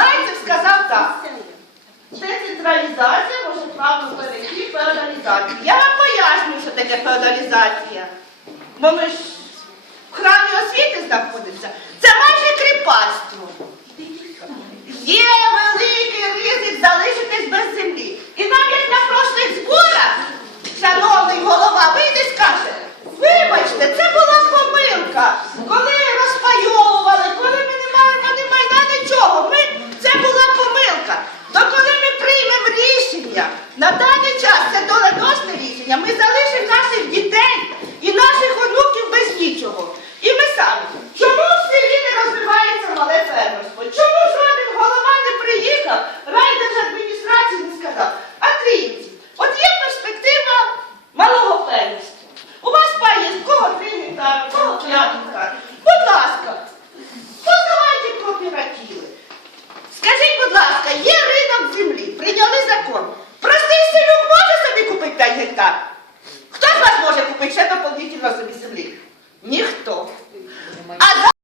Зайцев сказав так. Децентралізація може плавно перейти в феодалізацію. Я вам пояснюю, що таке феодалізація. Бо ми ж в храмі освіти знаходимося. Це майже кріпацтво. Є великий ризик залишити. Рішення, на даний час це доленосне рішення, ми залишимо наших дітей і наших онуків без нічого. І ми самі. Чому в селі не розвивається мале фермерство? Чому жоден голова не приїхав, райдержадміністрації не сказав? Андріївці, от є перспектива малого фермерства. У вас пає з кого три гектари, в кого п'ять. Философистом Ленин.